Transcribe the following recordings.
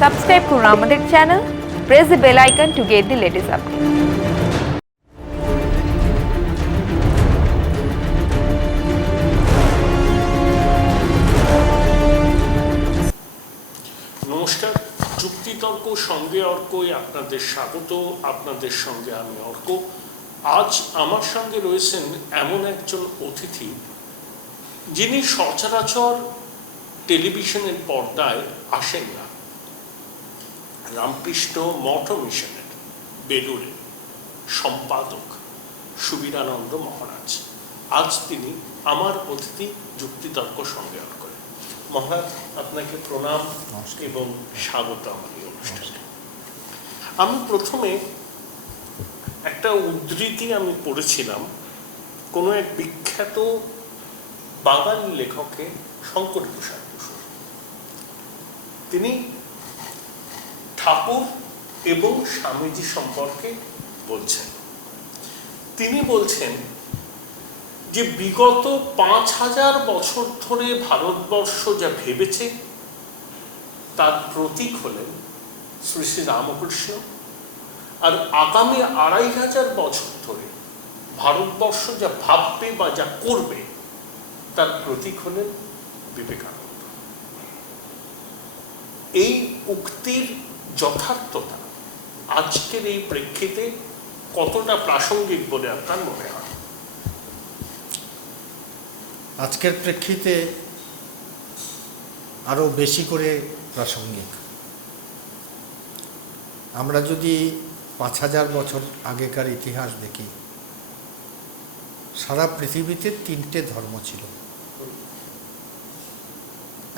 Subscribe করুন আমাদের channel, press the bell icon to get the latest update. নমস্কার, যুক্তিতর্ক সঙ্গে অর্কই আপনাদের স্বাগত। আপনাদের সঙ্গে আমি অর্ক। আজ আমার সঙ্গে রয়েছেন এমন একজন অতিথি যিনি সচরাচর টেলিভিশনের পর্দায় আসেন না। রামকৃষ্ণ মঠ মিশনের বেলুড়ে সম্পাদক সুবীরানন্দ মহারাজ। আজ তিনি আমার অতিথি যুক্তিতর্ক সঙ্গে অর্ক। মহারাজ, আপনাকে প্রণাম এবং স্বাগত আমার এই অনুষ্ঠানে। আমি প্রথমে একটা উদ্ধৃতি আমি পড়েছিলাম কোনো এক বিখ্যাত বাঙালি লেখকের, শঙ্কর প্রসাদ বসুর। তিনি ঠাকুর এবং স্বামীজি সম্পর্কে বলছেন। তিনি বলছেন যে বিগত ৫,০০০ বছর ধরে ভারতবর্ষ যা ভেবেছে তার প্রতীক হলেন শ্রী শ্রী রামকৃষ্ণ, আর আগামী ২৫০০ বছর ধরে ভারতবর্ষ যা ভাববে বা যা করবে তার প্রতীক হলেন বিবেকানন্দ। এই উক্তির যথার্থতা আজকের এই প্রেক্ষিতে কতটা প্রাসঙ্গিক বলে আপনার মনে হয়? আজকের প্রেক্ষিতে আরও বেশি করে প্রাসঙ্গিক। আমরা যদি ৫,০০০ বছর আগেকার ইতিহাস দেখি, সারা পৃথিবীতে ৩টে ধর্ম ছিল।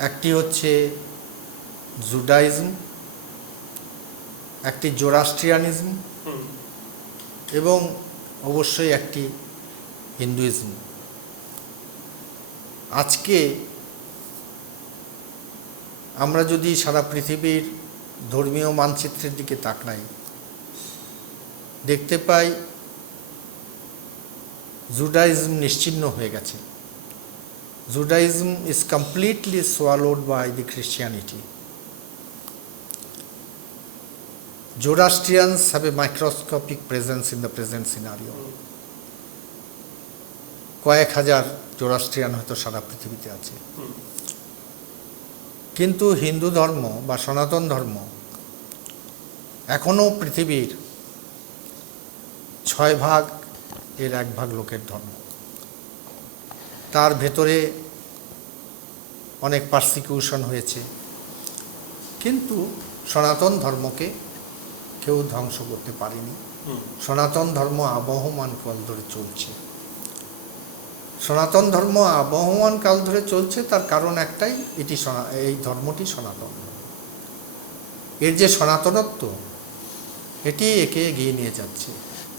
একটি হচ্ছে জুডাইজম, একটি জোরাস্ট্রিয়ানিজম এবং অবশ্যই একটি হিন্দুইজম। আজকে আমরা যদি সারা পৃথিবীর ধর্মীয় মানচিত্রের দিকে তাকাই, দেখতে পাই জুডাইজম নিশ্চিহ্ন হয়ে গেছে। Judaism is completely swallowed by the Christianity. Zoroastrians have a microscopic presence in the present scenario. কয়েক হাজার জোরাস্ট্রিয়ান হয়তো সারা পৃথিবীতে আছে, কিন্তু হিন্দু ধর্ম বা সনাতন ধর্ম এখনও পৃথিবীর ৬ ভাগ এর ১ ভাগ লোকের ধর্ম। তার ভেতরে অনেক পারসিকিউশন হয়েছে, কিন্তু সনাতন ধর্মকে কেউ ধ্বংস করতে পারেনি। সনাতন ধর্ম আবহমান কাল ধরে চলছে। সনাতন ধর্ম আবহমান কাল ধরে চলছে, তার কারণ একটাই, এই ধর্মটি সনাতন। এর যে সনাতনত্ব, এটি একে এগিয়ে নিয়ে যাচ্ছে।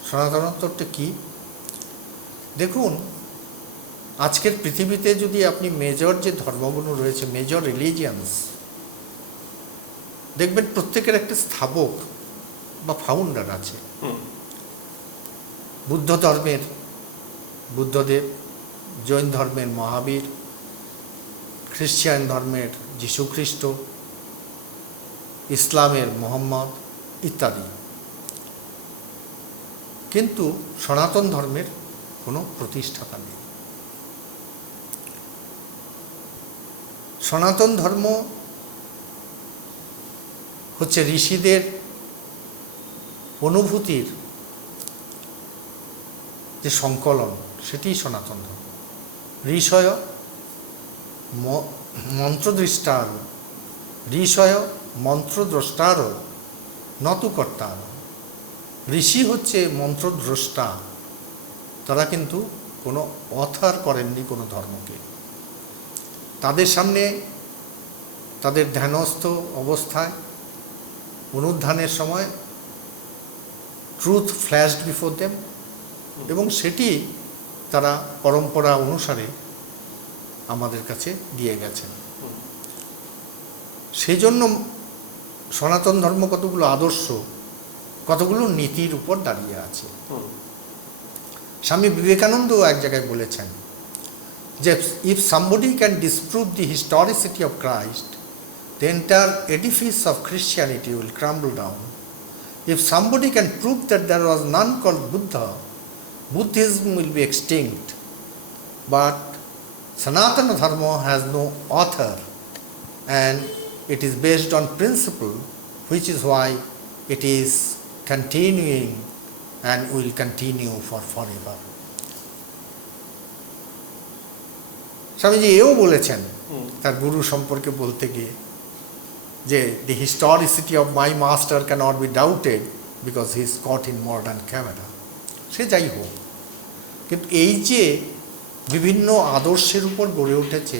সনাতনত্বটা কি? দেখুন, আজকের পৃথিবীতে যদি আপনি মেজর যে ধর্মগুলো রয়েছে, মেজর রিলিজিয়ান্স, দেখবেন প্রত্যেকের একটা স্থাপক বা ফাউন্ডার আছে। বুদ্ধ ধর্মের বুদ্ধদেব, জৈন ধর্মের মহাবীর, খ্রিস্টান ধর্মের যীশুখ্রিস্ট, ইসলামের মোহাম্মদ ইত্যাদি। কিন্তু সনাতন ধর্মের কোনো প্রতিষ্ঠাতা নেই। সনাতন ধর্ম হচ্ছে ঋষিদের অনুভূতির যে সংকলন, সেটি সনাতন ধর্ম। ঋষয় মন্ত্রদৃষ্টার, ঋষয় মন্ত্রদ্রষ্টার নতু কর্তার। ঋষি হচ্ছে মন্ত্রদ্রষ্টা, তারা কিন্তু কোনো অথার করেননি কোনো ধর্মকে। তাদের সামনে তাদের ধ্যানস্থ অবস্থায় অনুধ্যানের সময় ট্রুথ ফ্ল্যাশড বিফোর দেম, এবং সেটি তারা পরম্পরা অনুসারে আমাদের কাছে দিয়ে গেছেন। সেই জন্য সনাতন ধর্ম কতগুলো আদর্শ, কতগুলো নীতির উপর দাঁড়িয়ে আছে। স্বামী বিবেকানন্দ এক জায়গায় বলেছেন যে if somebody can disprove the historicity of Christ, the entire edifice of Christianity will crumble down. If somebody can prove that there was none called Buddha, Buddhism will be extinct. But Sanatana Dharma has no author, and it is based on principle, which is why it is continuing and will continue for forever. Swamiji এও বলেছেন তার গুরু সম্পর্কে বলতে গিয়ে যে the historicity of my master cannot be doubted because he is caught in modern camera. সে যাই হোক, কিন্তু এই যে বিভিন্ন আদর্শের উপর গড়ে উঠেছে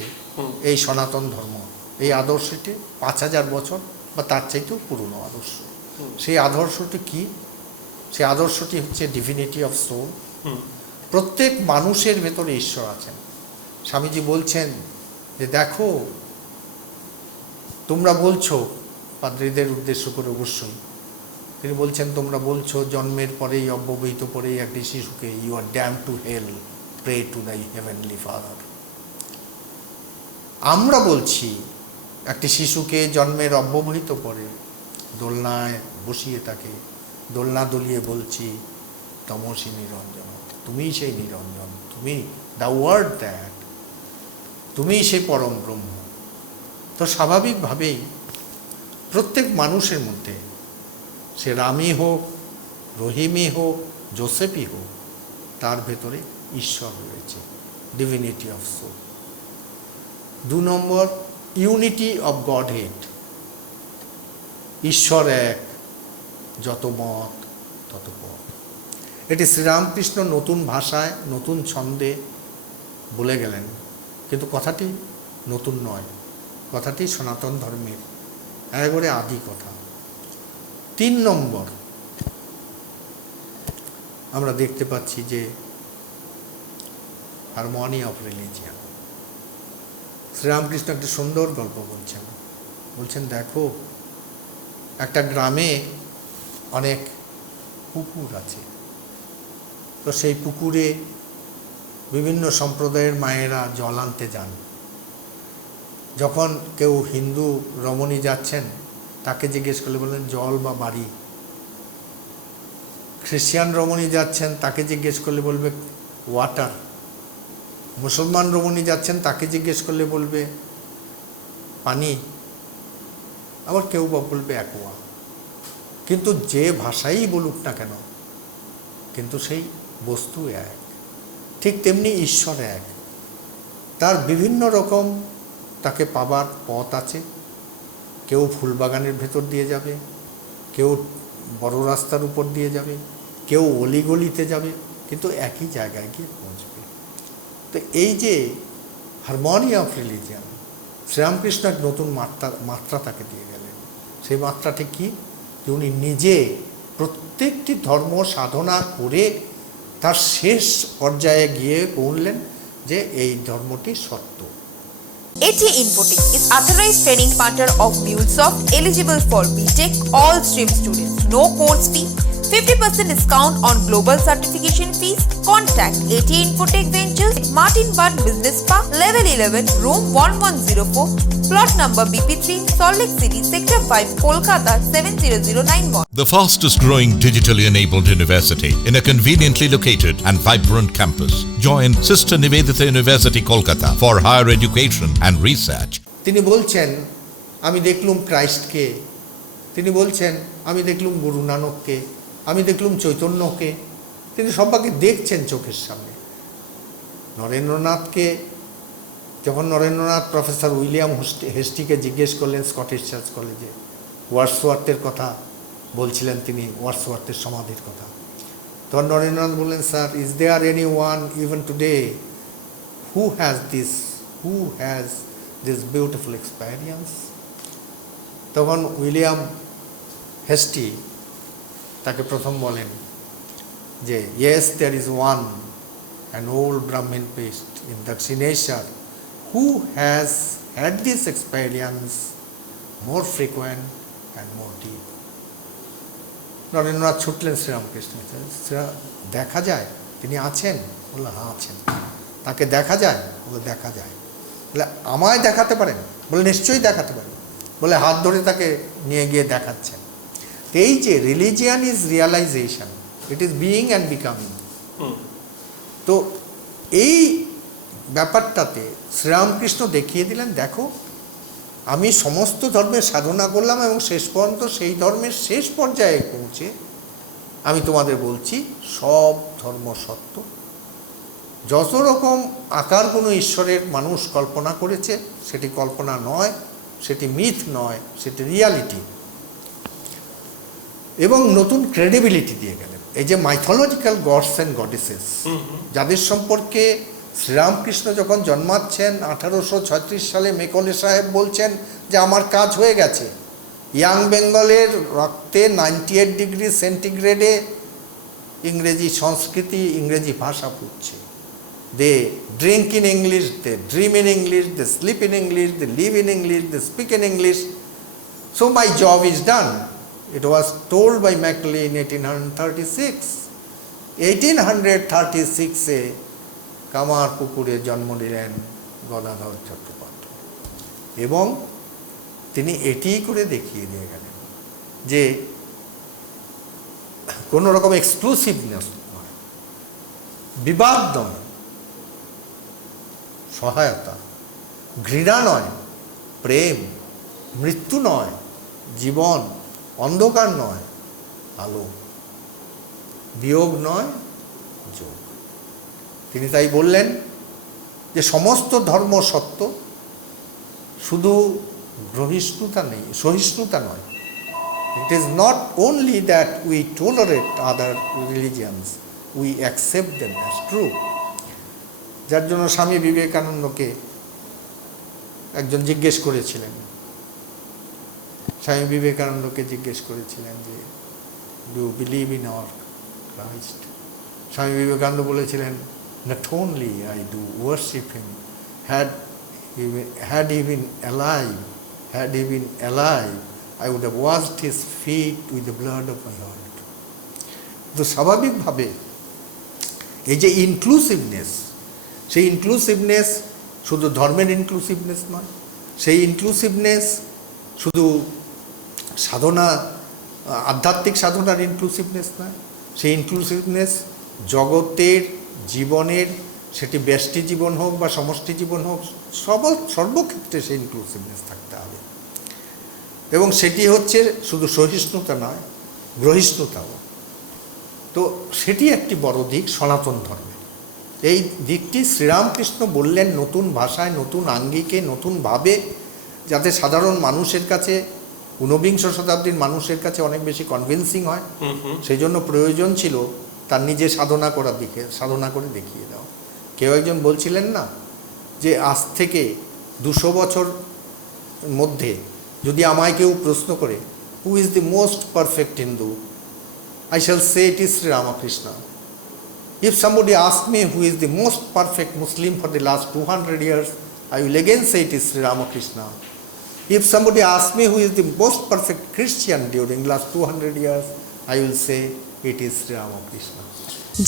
এই সনাতন ধর্ম, এই আদর্শটি 5000 বছর বা তার চাইতেও পুরনো আদর্শ। সেই আদর্শটি কি? সেই আদর্শটি হচ্ছে ডিভিনিটি অফ সোল। প্রত্যেক মানুষের ভেতরে ঈশ্বর আছেন। স্বামীজি বলছেন যে দেখো, তোমরা বলছো, পাদ্রীদের উদ্দেশ্য করে অবশ্যই তিনি বলছেন, তোমরা বলছো জন্মের পরেই অব্যবহিত পরেই একটি শিশুকে you are damn to hell, pray to thy heavenly father. আমরা বলছি একটি শিশুকে জন্মের অব্যবহিত পরে দোলনায় বসিয়ে তাকে দোলনা দোলিয়ে বলছি তমসি নিরঞ্জন, তুমিই সেই নিরঞ্জন, তুমি দ্য ওয়ার্ড দ্যাট, তুমিই সেই পরম ব্রহ্ম। তো স্বাভাবিকভাবেই প্রত্যেক মানুষের মধ্যে, সে রামই হোক, রহিমই হোক, জোসেফই হোক, তার ভেতরে ঈশ্বর রয়েছে, divinity of soul. 2 number, unity of Godhead. ঈশ্বর এক, যত মত তত পথ। এটি শ্রীরামকৃষ্ণ নতুন ভাষায় নতুন ছন্দে বলে গেলেন, কিন্তু কথাটি নতুন নয়, কথাটি সনাতন ধর্মের একেবারে আদি কথা। 3 নম্বর, আমরা দেখতে পাচ্ছি যে হারমোনি অফ রিলিজিয়ান। শ্রীরামকৃষ্ণ একটা সুন্দর গল্প বলছেন দেখো, একটা গ্রামে অনেক পুকুর আছে, তো সেই পুকুরে বিভিন্ন সম্প্রদায়ের মায়েরা জল আনতে যান। যখন কেউ হিন্দু রমণী যাচ্ছেন তাকে জিজ্ঞেস করলে বললেন জল বা বাড়ি, খ্রিস্টান রমণী যাচ্ছেন তাকে জিজ্ঞেস করলে বলবে ওয়াটার, মুসলমান রমণী যাচ্ছেন তাকে জিজ্ঞেস করলে বলবে পানি, আবার কেউ বা বলবে অ্যাকোয়া। কিন্তু যে ভাষাই বলুক না কেন, কিন্তু সেই বস্তু এক। ঠিক তেমনি ঈশ্বর এক, তার বিভিন্ন রকম তাকে পাবার পথ আছে। কেউ ফুলবাগানের ভেতর দিয়ে যাবে, কেউ বড় রাস্তার উপর দিয়ে যাবে, কেউ অলিগলিতে যাবে, কিন্তু একই জায়গায় গিয়ে পৌঁছবে। তো এই যে হারমোনি অফ রিলিজিয়ান, শ্রীরামকৃষ্ণ এক নতুন মাত্রা তাকে দিয়ে গেলেন। সেই মাত্রাটি কি? যে উনি নিজে প্রত্যেকটি ধর্ম সাধনা করে তার শেষ পর্যায়ে গিয়ে পৌঁছলেন যে এই ধর্মটি সত্য। AT Infotech is authorized training partner of MuleSoft, eligible for BTech, all stream students. No course fee, 50% discount on global certification fees. Contact AT Infotech Ventures, Martin Bud Business Park, level 11, room 1104, plot number BP3, Salt Lake City, Sector 5, Kolkata 70091. The fastest growing digitally enabled university in a conveniently located and vibrant campus. Join Sister Nivedita University, Kolkata for higher education and research. তিনি বলছেন আমি দেখলুম ক্রাইস্টকে, তিনি বলছেন আমি দেখলুম গুরু নানককে, আমি দেখলুম চৈতন্যকে, তিনি সবাইকে দেখছেন চোখের সামনে। নরেন্দ্রনাথকে, যখন নরেন্দ্রনাথ প্রফেসর উইলিয়াম হেস্টিকে জিজ্ঞেস করলেন স্কটিশ চার্চ কলেজে, ওয়ার্ডসওয়ার্থের কথা বলছিলেন তিনি, ওয়ার্ডসওয়ার্থের সমাধির কথা, তখন নরেন্দ্রনাথ বললেন sir, is there any one even today who has this beautiful experience? তখন উইলিয়াম হেস্টি তাকে প্রথম বলেন যে yes there is one, an old Brahmin priest in Dakshineshwar who has had this experience more frequent and more deep. Narendranath ছুটলেন শ্রীরামকৃষ্ণ, দেখা যায় তিনি আছেন? বললো হ্যাঁ আছেন। তাকে দেখা যায়? বলে দেখা যায়। বলে আমায় দেখাতে পারেন? বলে নিশ্চয়ই দেখাতে পারেন। বলে হাত ধরে তাকে নিয়ে গিয়ে দেখাচ্ছেন। তো এই যে religion is realisation, it is being and becoming. তো এই ব্যাপারটাতে শ্রীরামকৃষ্ণ দেখিয়ে দিলেন, দেখো আমি সমস্ত ধর্মের সাধনা করলাম এবং শেষ পর্যন্ত সেই ধর্মের শেষ পর্যায়ে পৌঁছে আমি তোমাদের বলছি সব ধর্ম সত্য। যত রকম আকার কোনো ঈশ্বরের মানুষ কল্পনা করেছে সেটি কল্পনা নয়, সেটি মিথ নয়, সেটি রিয়ালিটি। এবং নতুন ক্রেডিবিলিটি দিয়ে গেলেন। এই যে মাইথোলজিক্যাল গডস অ্যান্ড গডেসেস, যাদের সম্পর্কে শ্রীরামকৃষ্ণ যখন জন্মাচ্ছেন 1836 সালে মেকলে সাহেব বলছেন যে আমার কাজ হয়ে গেছে। ইয়াং বেঙ্গলের রক্তে 98 ডিগ্রি সেন্টিগ্রেডে ইংরেজি সংস্কৃতি, ইংরেজি ভাষা ফুটছে। They drink in English, they dream in English, they sleep in English, they live in English, they speak in English. So my job is done. It was told by Macaulay in 1836. 1836-এ কামারপুকুরে জন্ম নিলেন গদাধর চট্টোপাধ্যায় এবং তিনি এটিই করে দেখিয়ে দিয়ে গেলেন যে কোনো রকম এক্সক্লুসিভনেস নয়, বিবাদ নয়, সহায়তা, ঘৃণা নয়, প্রেম, মৃত্যু নয়, জীবন, অন্ধকার নয়, আলো, বিয়োগ নয়, যোগ। তিনি তাই বললেন যে সমস্ত ধর্ম সত্য, শুধু সহিষ্ণুতা নয়। It is not only that we tolerate other religions, we accept them as true. যার জন্য স্বামী বিবেকানন্দকে একজন জিজ্ঞেস করেছিলেন, স্বামী বিবেকানন্দকে জিজ্ঞেস করেছিলেন যে do you believe in our Christ? Swami Vivekananda বলেছিলেন, not only I do worship him, had he been alive, I would have washed his feet with the blood of my Lord. তো স্বাভাবিকভাবে এই যে ইনক্লুসিভনেস, সেই ইনক্লুসিভনেস শুধু ধর্মের ইনক্লুসিভনেস নয়, সেই ইনক্লুসিভনেস শুধু সাধনা, আধ্যাত্মিক সাধনার ইনক্লুসিভনেস নয়, সেই ইনক্লুসিভনেস জগতের জীবনের, সেটি ব্যষ্টি জীবন হোক বা সমষ্টি জীবন হোক, সর্বক্ষেত্রে সেই ইনক্লুসিভনেস থাকতে হবে। এবং সেটি হচ্ছে শুধু সহিষ্ণুতা নয়, গ্রহিষ্ণুতাও। তো সেটি একটি বড় দিক সনাতন ধর্মের। এই দিকটি শ্রীরামকৃষ্ণ বললেন নতুন ভাষায়, নতুন আঙ্গিকে, নতুনভাবে, যাতে সাধারণ মানুষের কাছে, ঊনবিংশ শতাব্দীর মানুষের কাছে অনেক বেশি কনভিন্সিং হয়। সেই জন্য প্রয়োজন ছিল তার নিজে সাধনা করে দেখিয়ে দেওয়া। কেউ একজন বলছিলেন না যে আজ থেকে 200 বছর মধ্যে যদি আমায় কেউ প্রশ্ন করে who is the most perfect Hindu, I shall say it is Sri Ramakrishna. If somebody asks me who is the most perfect Muslim for the last 200 years, I will again say it is Sri Ramakrishna. If somebody asks me who is the most perfect Christian during the last 200 years, I will say it is Sri Ramakrishna.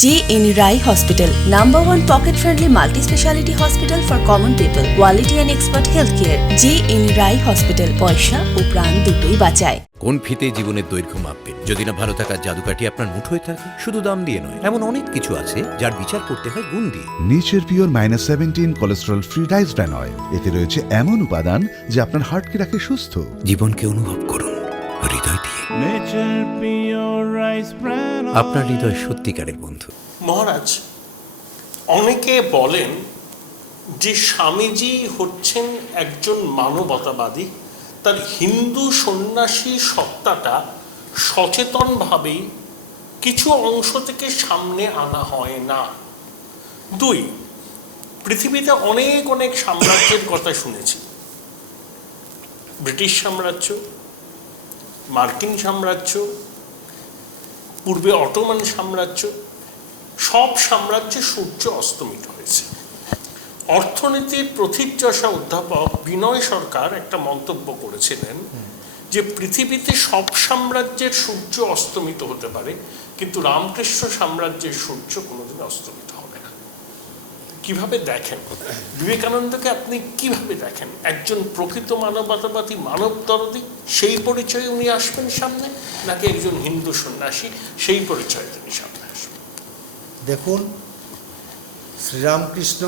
JN Rai Hospital, #1 pocket-friendly multi-speciality hospital for common people, quality and expert healthcare. JN Rai Hospital, পয়সা ও প্রাণ দুটোই বাঁচায়। কোন ফিতে জীবনের দৈর্ঘ্য মাপবেন? যদি না ভালো থাকার জাদুকাঠি আপনার মুঠোয় থাকে? শুধু দাম দিয়ে নয়, এমন অনেক কিছু আছে যার বিচার করতে হয় গুণ দিয়ে। Nature pure -17 cholesterol free rice bran oil, এতে রয়েছে এমন উপাদান যা আপনার হার্টকে রাখে সুস্থ। জীবনকে অনুভব করুন হৃদয় দিয়ে। আপনার হৃদয় সত্যিকারের বন্ধু। মহারাজ, অনেকে বলেন যে স্বামীজি হচ্ছেন একজন মানবতাবাদী, তার হিন্দু সন্ন্যাসী সত্তাটা সচেতনভাবেই কিছু অংশ থেকে সামনে আনা হয় না। 2, পৃথিবীতে অনেক অনেক সাম্রাজ্যের কথা শুনেছি। ব্রিটিশ সাম্রাজ্য, মার্কিন সাম্রাজ্য, পূর্বে অটোমান সাম্রাজ্য, সব সাম্রাজ্যে সূর্য অস্তমিত হয়েছে। অর্থনীতির প্রথিতযশা অধ্যাপক বিনয় সরকার একটা মন্তব্য করেছিলেন যে পৃথিবীতে সব সাম্রাজ্যের সূর্য অস্তমিত হতে পারে, কিন্তু রামকৃষ্ণ সাম্রাজ্যের সূর্য কোনোদিন অস্তমিত হবে না। কিভাবে দেখেন বিবেকানন্দকে? আপনি কিভাবে দেখেন? একজন প্রকৃত মানবতাবাদী, মানবদরদী, সেই পরিচয়ে উনি আসবেন সামনে, নাকি একজন হিন্দু সন্ন্যাসী, সেই পরিচয়ে তিনি সামনে আসবেন? দেখুন, শ্রীরামকৃষ্ণ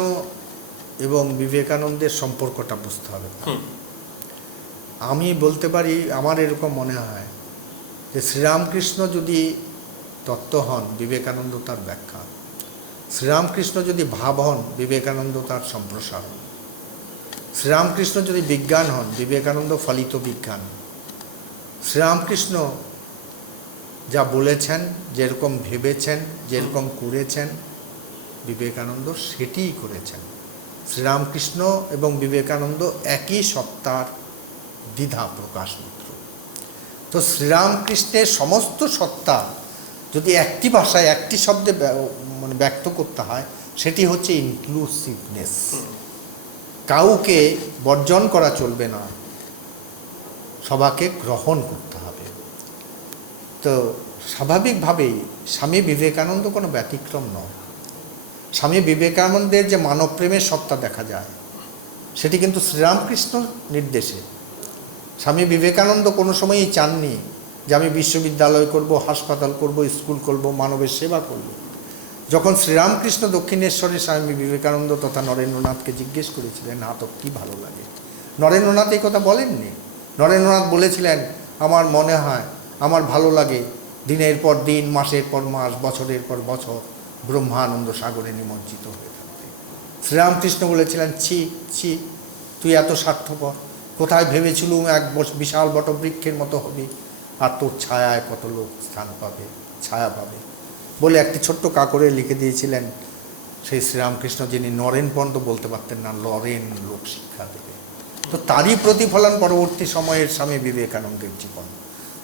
এবং বিবেকানন্দের সম্পর্কটা বুঝতে হবে। আমি বলতে পারি, আমার এরকম মনে হয় যে শ্রীরামকৃষ্ণ যদি তত্ত্ব হন, বিবেকানন্দ তার ব্যাখ্যা। শ্রীরামকৃষ্ণ যদি ভাব হন, বিবেকানন্দ তার সম্প্রসারণ। শ্রীরামকৃষ্ণ যদি বিজ্ঞান হন, বিবেকানন্দ ফলিত বিজ্ঞান। শ্রীরামকৃষ্ণ যা বলেছেন, যেরকম ভেবেছেন, যেরকম করেছেন, বিবেকানন্দ সেটিই করেছেন। শ্রীরামকৃষ্ণ এবং বিবেকানন্দ একই সত্তার দ্বিধা প্রকাশ মাত্র। তো শ্রীরামকৃষ্ণের সমস্ত সত্তা যদি একটি ভাষায়, একটি শব্দে মানে ব্যক্ত করতে হয়, সেটি হচ্ছে ইনক্লুসিভনেস। কাউকে বর্জন করা চলবে না, সবাকে গ্রহণ করতে হবে। তো স্বাভাবিকভাবেই স্বামী বিবেকানন্দ কোনো ব্যতিক্রম নয়। স্বামী বিবেকানন্দের যে মানবপ্রেমের সত্তা দেখা যায়, সেটি কিন্তু শ্রীরামকৃষ্ণ নির্দেশে। স্বামী বিবেকানন্দ কোনো সময়ই চাননি যে আমি বিশ্ববিদ্যালয় করব, হাসপাতাল করব, স্কুল করব, মানবের সেবা করব। যখন শ্রীরামকৃষ্ণ দক্ষিণেশ্বরে স্বামী বিবেকানন্দ তথা নরেন্দ্রনাথকে জিজ্ঞেস করেছিলেন, "হ্যাঁ, তো কী ভালো লাগে?" নরেন্দ্রনাথ এই কথা বলেননি। নরেন্দ্রনাথ বলেছিলেন, "আমার মনে হয়, আমার ভালো লাগে দিনের পর দিন, মাসের পর মাস, বছরের পর বছর ব্রহ্মানন্দ সাগরে নিমজ্জিত হয়ে থাকতে।" শ্রীরামকৃষ্ণ বলেছিলেন, "ছি ছি, তুই এত স্বার্থপর। কোথায় ভেবেছিলুম এক বিশাল বটবৃক্ষের মতো হবি, আর তোর ছায়ায় কত লোক স্থান পাবে, ছায়া পাবে।" বলে একটি ছোট্ট কাকরে লিখে দিয়েছিলেন সেই শ্রীরামকৃষ্ণ, যিনি নরেন পর্যন্ত বলতে পারতেন না, লরেন লোক শিক্ষা দেবে। তো তারই প্রতিফলন পরবর্তী সময়ের স্বামী বিবেকানন্দের জীবন।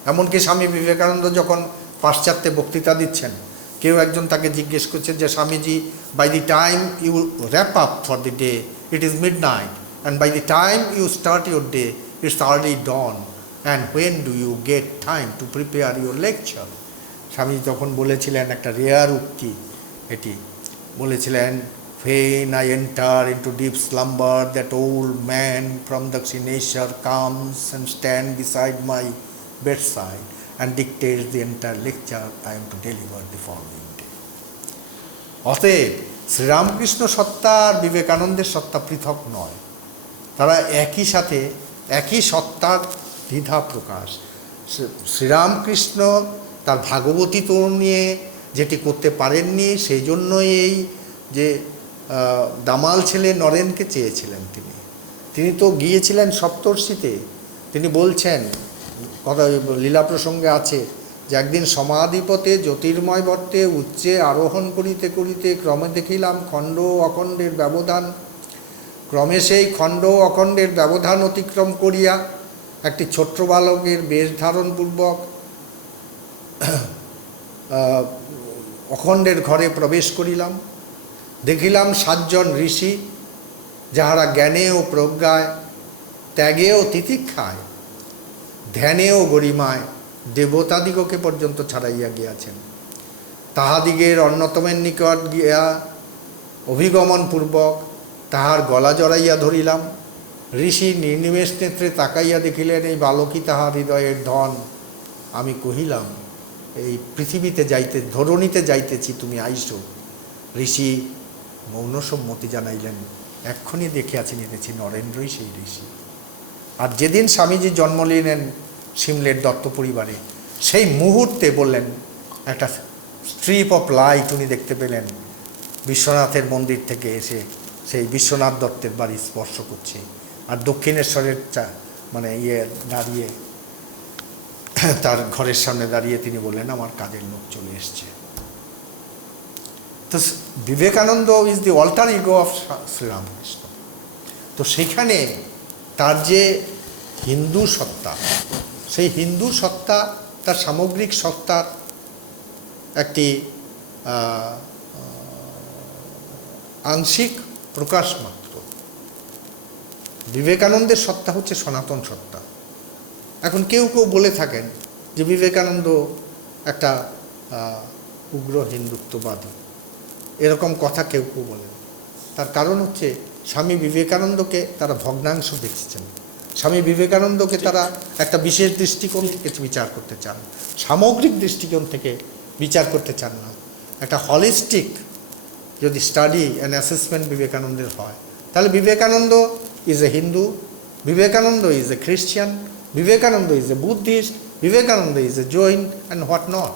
এমনকি স্বামী বিবেকানন্দ যখন পাশ্চাত্যে বক্তৃতা দিচ্ছেন, কেউ একজন তাকে জিজ্ঞেস করছে যে, "Swamiji, by the time you wrap up for the day, it is midnight, and by the time you start your day, it's early dawn, and when do you get time to prepare your lecture?" Swami তখন বলেছিলেন একটা rare উক্তি, এটি বলেছিলেন, "When I enter into deep slumber, that old man from Dakshineshwar comes and stands beside my bedside and dictates the entire lecture I am to deliver the following day." অতএব শ্রীরামকৃষ্ণ সত্তা আর বিবেকানন্দের সত্তা পৃথক নয়, তারা একই সাথে একই সত্তার দ্বিধা প্রকাশ। শ্রীরামকৃষ্ণ তার ভাগবতী তরুণ নিয়ে যেটি করতে পারেননি, সেই জন্যই এই যে দামাল ছেলে নরেনকে চেয়েছিলেন। তিনি তো গিয়েছিলেন সপ্তর্ষিতে। তিনি বলছেন, কথা লীলা প্রসঙ্গে আছে, যে একদিন সমাধিপথে জ্যোতির্ময় বর্তে উচ্চে আরোহণ করিতে করিতে ক্রমে দেখিলাম খণ্ড অখণ্ডের ব্যবধান। ক্রমে সেই খণ্ড অখণ্ডের ব্যবধান অতিক্রম করিয়া একটি ছোট্ট বালকের বেশ ধারণপূর্বক অখণ্ডের ঘরে প্রবেশ করিলাম। দেখিলাম 7 জন ঋষি, যাহারা জ্ঞানে ও প্রজ্ঞায়, ত্যাগে ও তিতিক্ষায়, ধ্যানে ও গরিমায় দেবতাদিগকে পর্যন্ত ছাড়াইয়া গিয়াছেন। তাহাদিগের অন্যতমের নিকট গিয়া অভিগমনপূর্বক তাহার গলা জড়াইয়া ধরিলাম। ঋষি নির্নিমেষ নেত্রে তাকাইয়া দেখিলেন, এই বালকই তাহার হৃদয়ের ধন। আমি কহিলাম, এই পৃথিবীতে যাইতে, ধরণীতে যাইতেছি, তুমি আইসো। ঋষি মৌন সম্মতি জানাইলেন। এক্ষুনি দেখিয়াছি, নিতেছি নরেন্দ্রই সেই ঋষি। আর যেদিন স্বামীজি জন্ম নিলেন সিমলের দত্ত পরিবারে, সেই মুহূর্তে বললেন, একটা স্ট্রিপ অফ লাইট উনি দেখতে পেলেন বিশ্বনাথের মন্দির থেকে এসে সেই বিশ্বনাথ দত্তের বাড়ি স্পর্শ করছে। আর দক্ষিণেশ্বরের মানে দাঁড়িয়ে, তার ঘরের সামনে দাঁড়িয়ে তিনি বললেন, আমার কাজের লোক চলে এসছে। তো Vivekananda is the alter ego of Sri Ramakrishna. তো সেখানে তার যে হিন্দু সত্তা, সেই হিন্দু সত্তা তার সামগ্রিক সত্তার একটি আংশিক প্রকাশ মাত্র। বিবেকানন্দের সত্তা হচ্ছে সনাতন সত্তা। এখন কেউ কেউ বলে থাকেন যে বিবেকানন্দ একটা উগ্র হিন্দুত্ববাদী, এরকম কথা কেউ কেউ বলেন। তার কারণ হচ্ছে স্বামী বিবেকানন্দকে তারা ভগ্নাংশ দেখেছেন। স্বামী বিবেকানন্দকে তারা একটা বিশেষ দৃষ্টিকোণ থেকে বিচার করতে চান, সামগ্রিক দৃষ্টিকোণ থেকে বিচার করতে চান না। একটা হলিস্টিক যদি স্টাডি অ্যান্ড অ্যাসেসমেন্ট বিবেকানন্দের হয়, তাহলে Vivekananda is a Hindu, Vivekananda is a Christian, Vivekananda is a Buddhist, Vivekananda is a Jain and what not.